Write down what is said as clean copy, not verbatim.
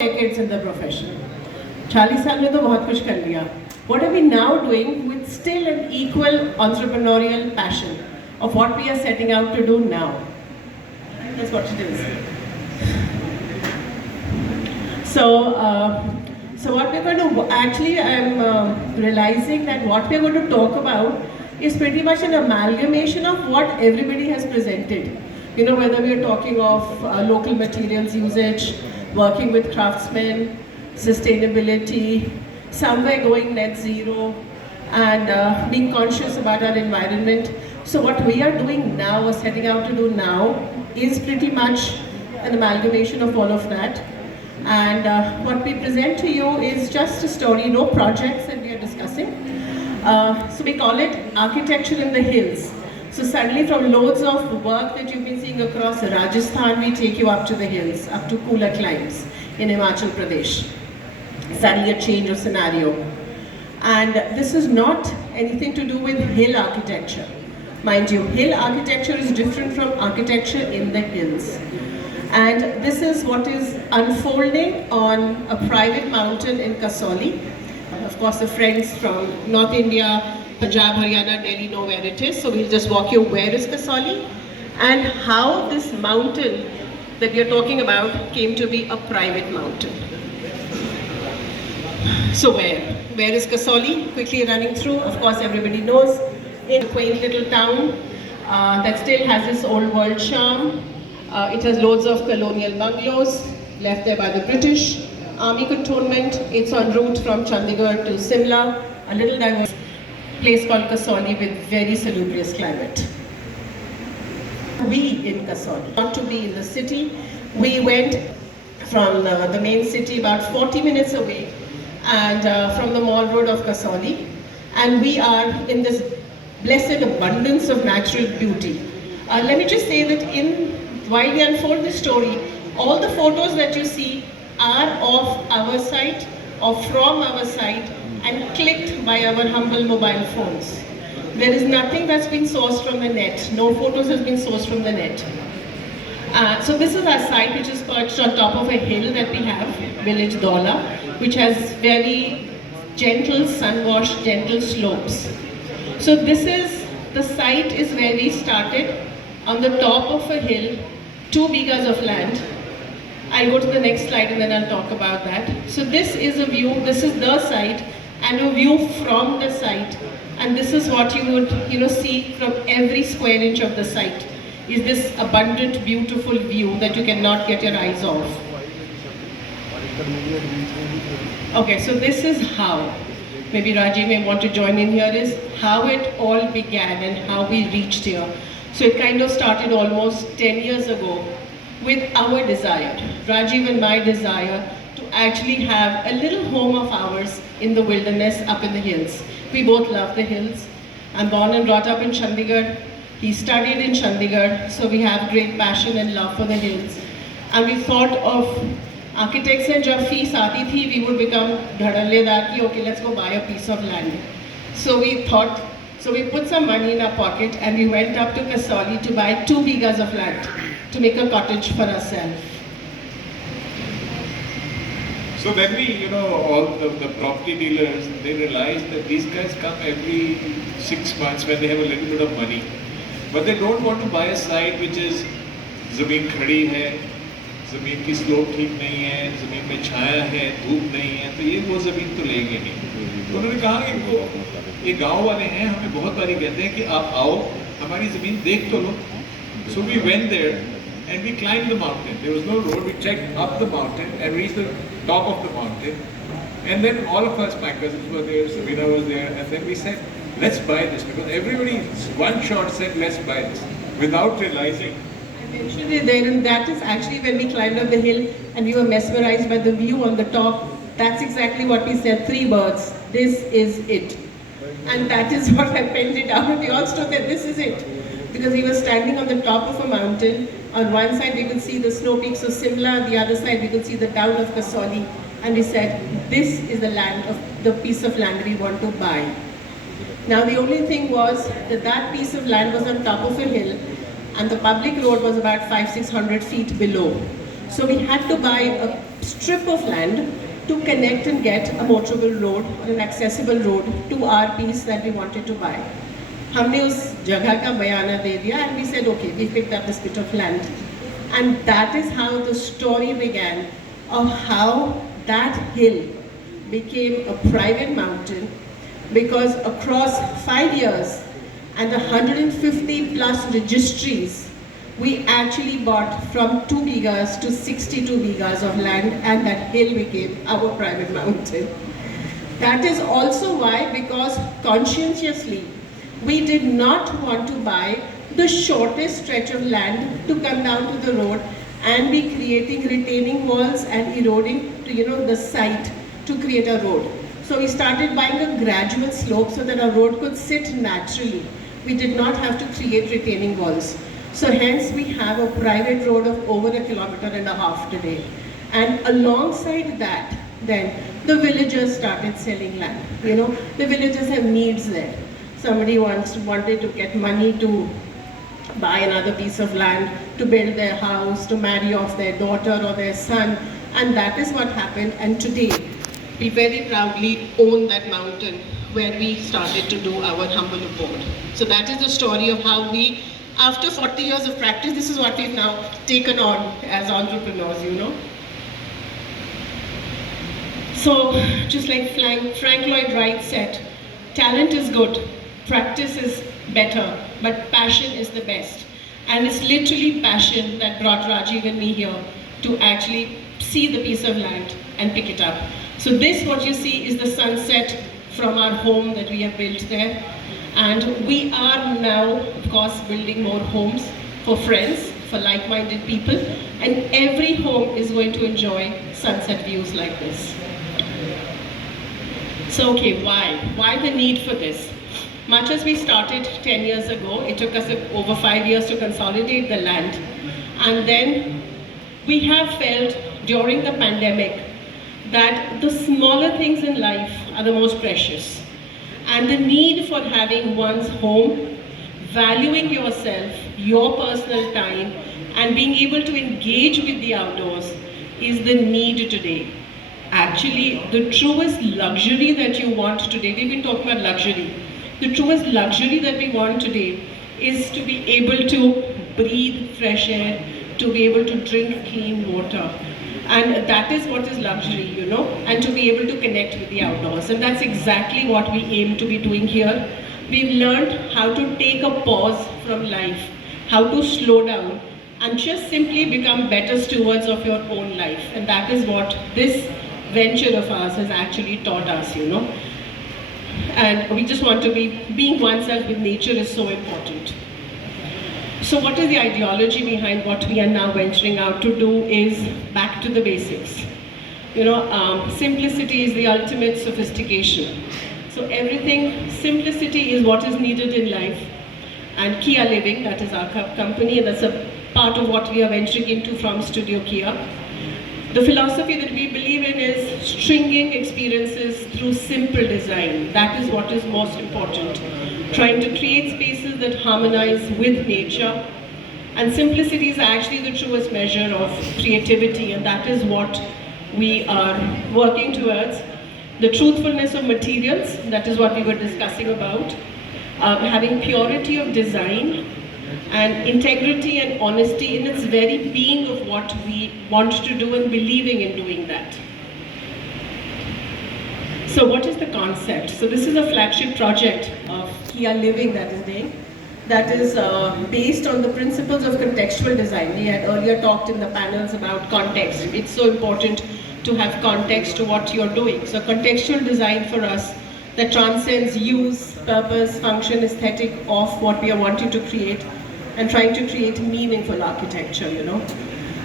decades in the profession. 40 साल में तो बहुत कुछ कर लिया. What are we now doing with still an equal entrepreneurial passion of what we are setting out to do now? That's what it is. So what we're going to, actually I'm realizing that what we're going to talk about is pretty much an amalgamation of what everybody has presented. You know, whether we are talking of local materials usage, working with craftsmen, sustainability, somewhere going net zero, and being conscious about our environment. So what we are doing now, or setting out to do now, is pretty much an amalgamation of all of that. And what we present to you is just a story, no projects that we are discussing. So we call it Architecture in the Hills. So suddenly from loads of work that you've been seeing across Rajasthan, we take you up to the hills, up to cooler climes in Himachal Pradesh. Suddenly a change of scenario. And this is not anything to do with hill architecture. Mind you, hill architecture is different from architecture in the hills. And this is what is unfolding on a private mountain in Kasauli. Of course, the friends from North India, Punjab, Haryana, Delhi know where it is. So we'll just walk you where is Kasauli and how this mountain that we are talking about came to be a private mountain. So where is Kasauli? Quickly running through, of course everybody knows, in a quaint little town that still has this old world charm. It has loads of colonial bungalows left there by the British. Army cantonment. It's en route from Chandigarh to Simla, a little diverse place called Kasauli with very salubrious climate. We in Kasauli want to be in the city. We went from the main city about 40 minutes away and from the mall road of Kasauli, and we are in this blessed abundance of natural beauty. Let me just say that while we unfold this story, all the photos that you see are of our site or from our site and clicked by our humble mobile phones. There is nothing that's been sourced from the net. No photos has been sourced from the net. So this is our site, which is perched on top of a hill that we have, village Dola, which has very gentle sun-washed, gentle slopes. So this is, the site is where we started on the top of a hill, 2 bighas of land. I'll go to the next slide and then I'll talk about that. So this is a view, this is the site and a view from the site. And this is what you would see from every square inch of the site, is this abundant, beautiful view that you cannot get your eyes off. Okay, so this is how, maybe Rajiv may want to join in here, is how it all began and how we reached here. So it kind of started almost 10 years ago with our desire, Rajiv and my desire, to actually have a little home of ours in the wilderness up in the hills. We both love the hills. I'm born and brought up in Chandigarh. He studied in Chandigarh, so we have great passion and love for the hills. And we thought of architects, and jab fees aati thi, we would become dhadalledar ki, okay, let's go buy a piece of land. So we thought, so we put some money in our pocket and we went up to Kasauli to buy 2 bighas of land to make a cottage for ourselves. So then we, all the property dealers, they realized that these guys come every 6 months when they have a little bit of money. But they don't want to buy a site which is ज़मीन खड़ी है, ज़मीन की slope ठीक नहीं है, ज़मीन में छाया है, धूप नहीं है, तो ये वो ज़मीन तो लेंगे नहीं। तो उन्होंने कहा कि ये गांव वाले हैं, हमें बहुत बारी कहते हैं कि आप आओ, हमारी ज़मीन देख तो लो। So we went there and we climbed the mountain. There was no road. We trekked up the mountain and reached the top of the mountain. And then all of us, my cousins were there, Sabeena was there, and then we said, let's buy this, because everybody, one shot said, let's buy this, without realizing. I mentioned it there, and that is actually when we climbed up the hill and we were mesmerized by the view on the top. That's exactly what we said, 3 words, this is it. And that is what I penned it out. We all stood there, this is it. Because we were standing on the top of a mountain. On one side we could see the snow peaks of Simla, the other side we could see the town of Kasauli, and we said, this is the piece of land we want to buy. Now the only thing was that piece of land was on top of a hill and the public road was about 500-600 feet below. So we had to buy a strip of land to connect and get a motorable road or an accessible road to our piece that we wanted to buy. हमने उस जगह का बयाना दे दिया and we said, okay, we picked up this bit of land. And that is how the story began of how that hill became a private mountain, because across 5 years and 150 plus registries, we actually bought from 2 bighas to 62 bighas of land, and that hill became our private mountain. That is also why, because conscientiously, we did not want to buy the shortest stretch of land to come down to the road and be creating retaining walls and eroding the site to create a road. So we started buying a gradual slope so that our road could sit naturally. We did not have to create retaining walls. So hence we have a private road of over 1.5 kilometers today. And alongside that, then the villagers started selling land. The villagers have needs there. Somebody wanted to get money to buy another piece of land, to build their house, to marry off their daughter or their son, and that is what happened. And today, we very proudly own that mountain where we started to do our humble abode. So that is the story of how we, after 40 years of practice, this is what we've now taken on as entrepreneurs, So, just like Frank Lloyd Wright said, talent is good, practice is better, but passion is the best. And it's literally passion that brought Rajiv and me here to actually see the piece of land and pick it up. So this, what you see, is the sunset from our home that we have built there. And we are now, of course, building more homes for friends, for like-minded people. And every home is going to enjoy sunset views like this. So, okay, why? Why the need for this? Much as we started 10 years ago, it took us over 5 years to consolidate the land. And then we have felt during the pandemic that the smaller things in life are the most precious. And the need for having one's home, valuing yourself, your personal time, and being able to engage with the outdoors is the need today. Actually, the truest luxury that you want today, we've been talking about luxury, the truest luxury that we want today is to be able to breathe fresh air, to be able to drink clean water. And that is what is luxury, and to be able to connect with the outdoors. And that's exactly what we aim to be doing here. We've learned how to take a pause from life, how to slow down, and just simply become better stewards of your own life. And that is what this venture of ours has actually taught us, And we just want to being oneself with nature is so important. So what is the ideology behind what we are now venturing out to do is back to the basics. Simplicity is the ultimate sophistication. So everything, simplicity is what is needed in life. And Kia Living, that is our company, and that's a part of what we are venturing into from Studio Kia. The philosophy that we believe in is stringing experiences through simple design. That is what is most important. Trying to create spaces that harmonize with nature. And simplicity is actually the truest measure of creativity, and that is what we are working towards. The truthfulness of materials, that is what we were discussing about. Having purity of design, and integrity and honesty in its very being of what we want to do and believing in doing that. So what is the concept? So this is a flagship project of Kia Living that is doing. That is based on the principles of contextual design. We had earlier talked in the panels about context. It's so important to have context to what you're doing. So contextual design for us that transcends use, purpose, function, aesthetic of what we are wanting to create, and trying to create meaningful architecture,